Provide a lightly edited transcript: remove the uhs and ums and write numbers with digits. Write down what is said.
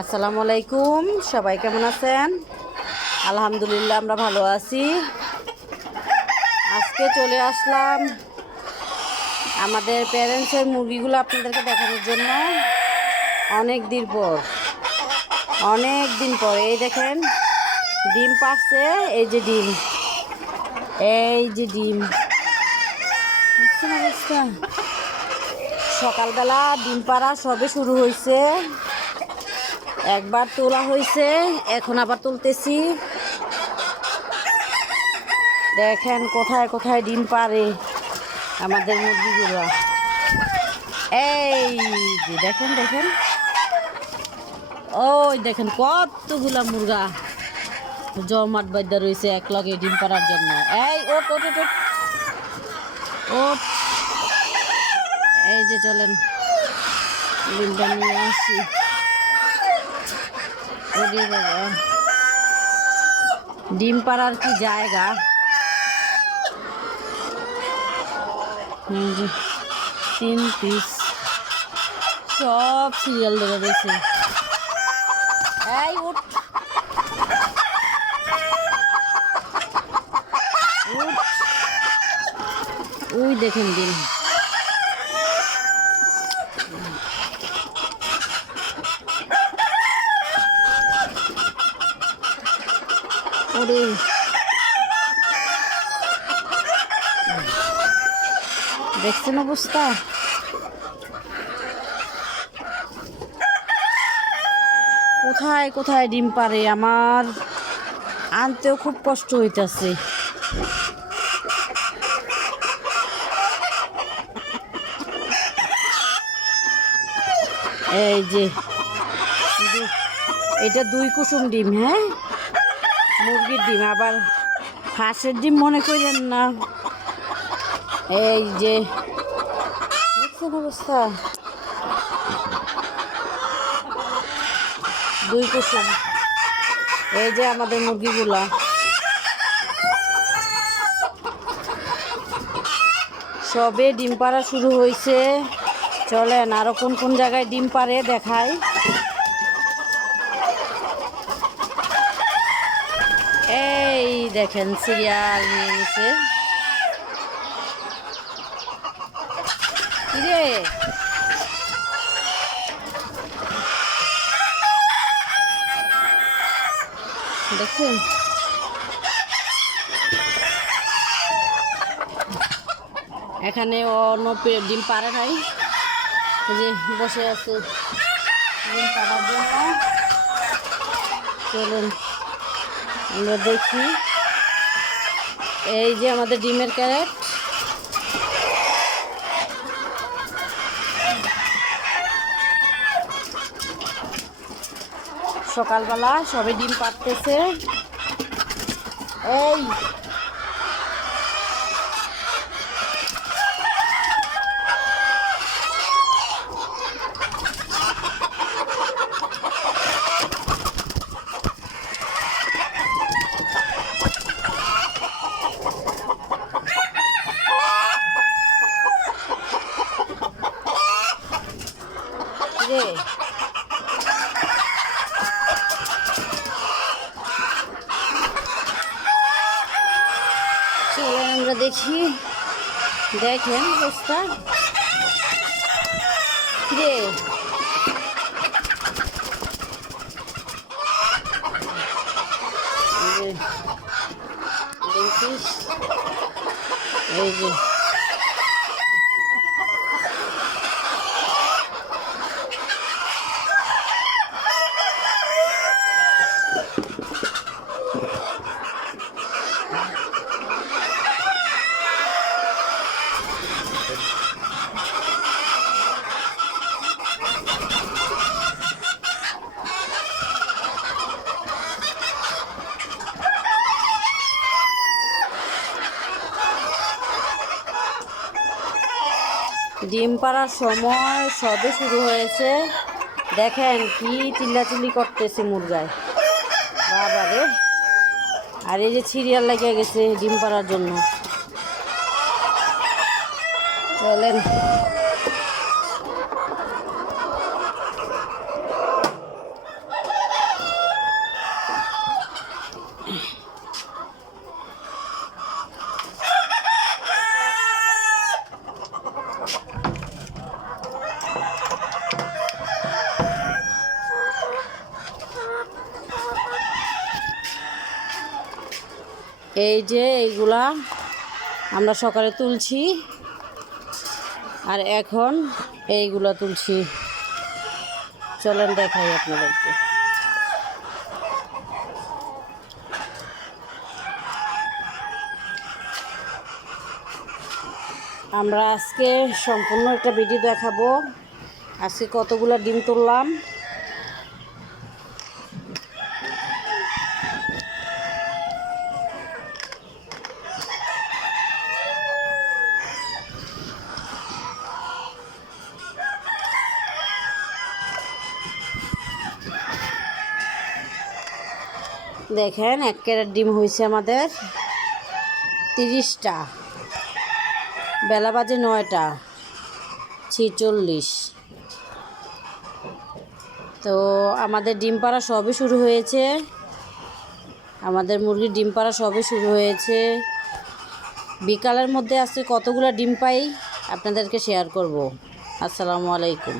আসসালামু আলাইকুম, সবাই কেমন আছেন? আলহামদুলিল্লাহ আমরা ভালো আছি। আজকে চলে আসলাম আমাদের প্যারেন্টসের মুরগিগুলো আপনাদেরকে দেখানোর জন্য। অনেক দিন পর এই দেখেন ডিম পারছে। এই যে ডিম দেখছেন অবস্থা। সকালবেলা ডিম পাড়া সবে শুরু হয়েছে, একবার তোলা হয়েছে, এখন আবার তুলতেছি। দেখেন কোথায় কোথায় ডিম পারে আমাদের মুরগিগুলো। এই যে দেখেন ওই দেখেন কতগুলা মুরগা জমাট বাঁধা রয়েছে এক লগে ডিম পাড়ার জন্য। এই ওট ওট ওট ওট ওট। এই যে চলেন ডিমটা নিয়ে আসি। ওরে বাবা, ডিম পাড়ার কি জায়গা। 3 পিস সব সিরিয়াল ধরে রয়েছে। এই উঠ ওই দেখেন ডিম। ওরে দেখছেন অবস্থা। কোথায় কোথায় ডিম পারে, আমার আনতেও খুব কষ্ট হইতেছে। এই যে এটা 2 কুসুম ডিম, হ্যাঁ মুরগির ডিম, আবার হাঁসের ডিম মনে করেন না। এই যে দেখছেন অবস্থা, 2 কুসুম। এই যে আমাদের মুরগিগুলা সবে ডিম পাড়া শুরু হয়েছে। চলেন আরো কোন কোন জায়গায় ডিম পারে দেখাই। এই দেখেন সিরিয়াল নিয়ে নিছে। কিরে দেখছেন, এখানে অন্য ডিম পারে নাই, যে বসে আছে ডিম পাড়ার জন্য। চলুন আমরা দেখি। এই যে আমাদের ডিমের ক্যারেট, সকালবেলা সবে ডিম পাড়তেছে। এই রে চলেন আমরা দেখি। দেখেন অবস্থা। রে দেখিস, এই যে ডিম পাড়ার সময় সবে শুরু হয়েছে। দেখেন কি চিল্লাচিল্লি করতেছে মুরগায়, বাবা রে। আর এই যে সিরিয়াল লেগে গেছে ডিম পাড়ার জন্য। চলেন এই যে এইগুলা আমরা সকালে তুলছি, আর এখন এইগুলা তুলছি। চলেন দেখাই আপনাদেরকে। আমরা আজকে সম্পূর্ণ একটা ভিডিও দেখাবো, আজকে কতগুলা ডিম তুললাম। দেখেন 1 ক্যারেট ডিম হয়েছে আমাদের 30টা। বেলা বাজে 9টা 46। তো আমাদের ডিম পাড়া সবই শুরু হয়েছে, আমাদের মুরগির ডিম পাড়া সবই শুরু হয়েছে। বিকালের মধ্যে আজকে কতগুলো ডিম পাই আপনাদেরকে শেয়ার করব। আসসালামু আলাইকুম।